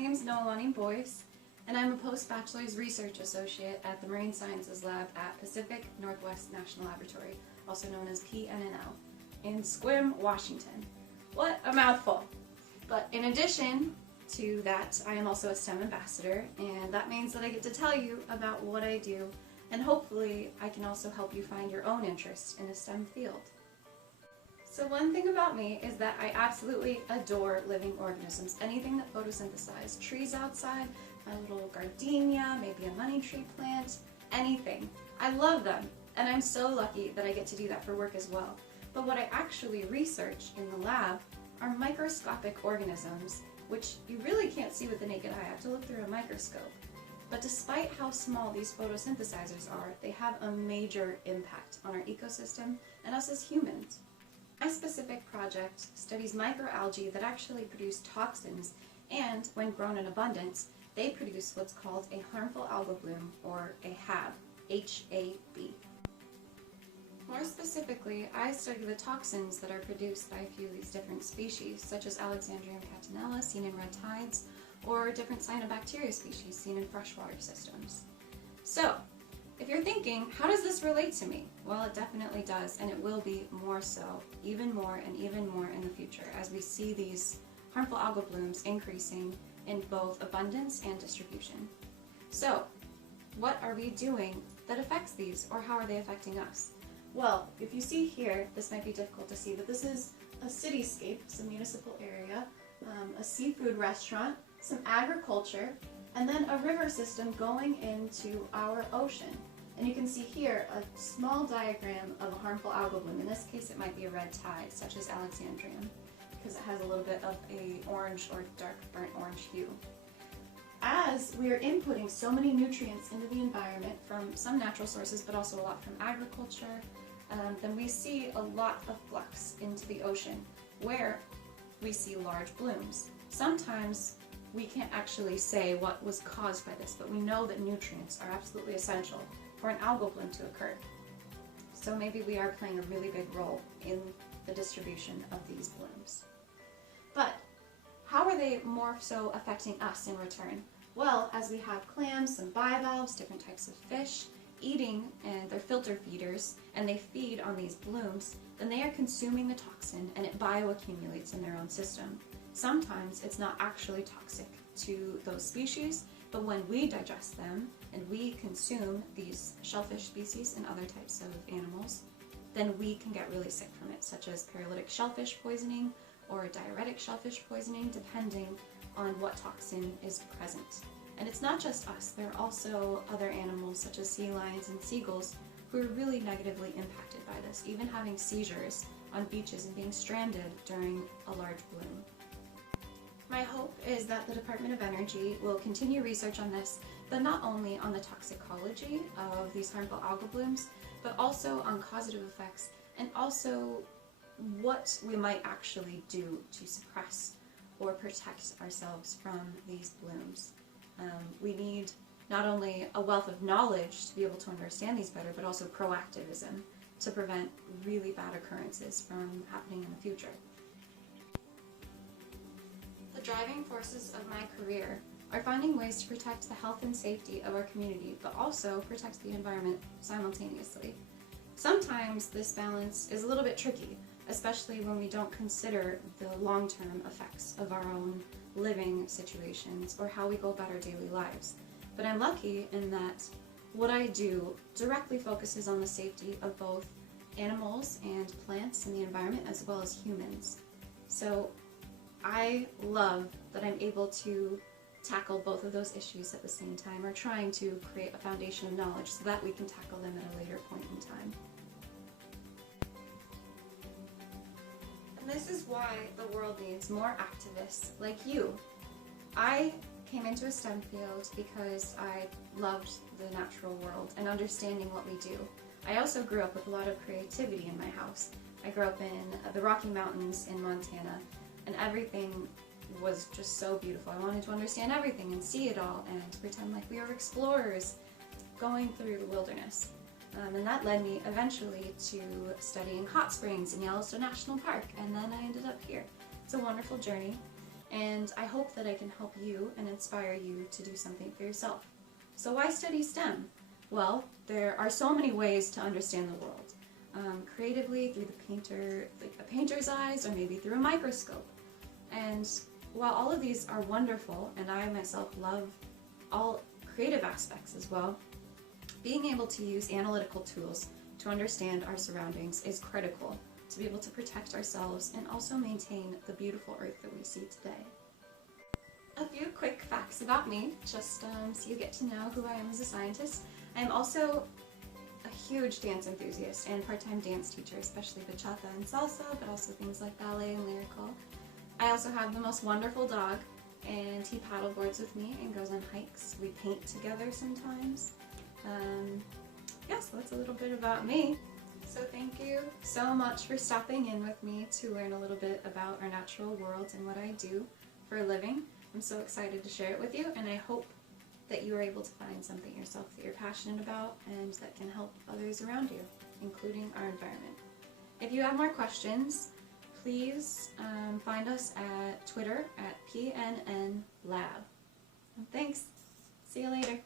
name is Noelani Boyce, and I'm a post-bachelor's research associate at the Marine Sciences Lab at Pacific Northwest National Laboratory, also known as PNNL, in Sequim, Washington. What a mouthful! But in addition to that, I am also a STEM ambassador, and that means that I get to tell you about what I do, and hopefully I can also help you find your own interest in a STEM field. So one thing about me is that I absolutely adore living organisms. Anything that photosynthesize. Trees outside, my little gardenia, maybe a money tree plant, anything. I love them, and I'm so lucky that I get to do that for work as well. But what I actually research in the lab are microscopic organisms, which you really can't see with the naked eye. I have to look through a microscope. But despite how small these photosynthesizers are, they have a major impact on our ecosystem and us as humans. My specific project studies microalgae that actually produce toxins, and when grown in abundance, they produce what's called a harmful algal bloom, or a HAB, H-A-B. More specifically, I study the toxins that are produced by a few of these different species, such as Alexandrium catenella, seen in red tides, or different cyanobacteria species seen in freshwater systems. So, if you're thinking, how does this relate to me? Well, it definitely does, and it will be more so, even more and even more in the future, as we see these harmful algal blooms increasing in both abundance and distribution. So, what are we doing that affects these, or how are they affecting us? Well, if you see here, this might be difficult to see, but this is a cityscape, it's a municipal area, a seafood restaurant, some agriculture, and then a river system going into our ocean. And you can see here a small diagram of a harmful algal bloom. In this case it might be a red tide, such as Alexandrium, because it has a little bit of a orange or dark burnt orange hue. As we are inputting so many nutrients into the environment from some natural sources, but also a lot from agriculture, then we see a lot of flux into the ocean, where we see large blooms. Sometimes we can't actually say what was caused by this, but we know that nutrients are absolutely essential for an algal bloom to occur. So maybe we are playing a really big role in the distribution of these blooms. But how are they more so affecting us in return? Well, as we have clams and bivalves, different types of fish, eating, and they're filter feeders, and they feed on these blooms, then they are consuming the toxin and it bioaccumulates in their own system. Sometimes it's not actually toxic to those species, but when we digest them and we consume these shellfish species and other types of animals, then we can get really sick from it, such as paralytic shellfish poisoning or diuretic shellfish poisoning, depending on what toxin is present. And it's not just us, there are also other animals such as sea lions and seagulls who are really negatively impacted by this, even having seizures on beaches and being stranded during a large bloom. My hope is that the Department of Energy will continue research on this, but not only on the toxicology of these harmful algal blooms, but also on causative effects, and also what we might actually do to suppress or protect ourselves from these blooms. We need not only a wealth of knowledge to be able to understand these better, but also proactivism to prevent really bad occurrences from happening in the future. The driving forces of my career are finding ways to protect the health and safety of our community, but also protect the environment simultaneously. Sometimes this balance is a little bit tricky, especially when we don't consider the long-term effects of our own living situations or how we go about our daily lives. But I'm lucky in that what I do directly focuses on the safety of both animals and plants in the environment, as well as humans. So I love that I'm able to tackle both of those issues at the same time, or trying to create a foundation of knowledge so that we can tackle them at a later point in time. And this is why the world needs more activists like you. I came into a STEM field because I loved the natural world and understanding what we do. I also grew up with a lot of creativity in my house. I grew up in the Rocky Mountains in Montana, and everything was just so beautiful. I wanted to understand everything and see it all and pretend like we were explorers going through the wilderness. And that led me eventually to studying hot springs in Yellowstone National Park, and then I ended up here. It's a wonderful journey, and I hope hope that I can help you and inspire you to do something for yourself. So why study STEM? Well, there are so many ways to understand the world. Creatively, through a painter's eyes, or maybe through a microscope. And while all of these are wonderful, and I myself love all creative aspects as well, being able to use analytical tools to understand our surroundings is critical to be able to protect ourselves and also maintain the beautiful earth that we see today. A few quick facts about me, just so you get to know who I am as a scientist. I am also a huge dance enthusiast and part-time dance teacher, especially bachata and salsa, but also things like ballet and lyrical. I also have the most wonderful dog, and he paddleboards with me and goes on hikes. We paint together sometimes. So that's a little bit about me. So thank you so much for stopping in with me to learn a little bit about our natural world and what I do for a living. I'm so excited to share it with you, and I hope that you are able to find something yourself that you're passionate about and that can help others around you, including our environment. If you have more questions, please find us at Twitter at PNN Lab. Thanks. See you later.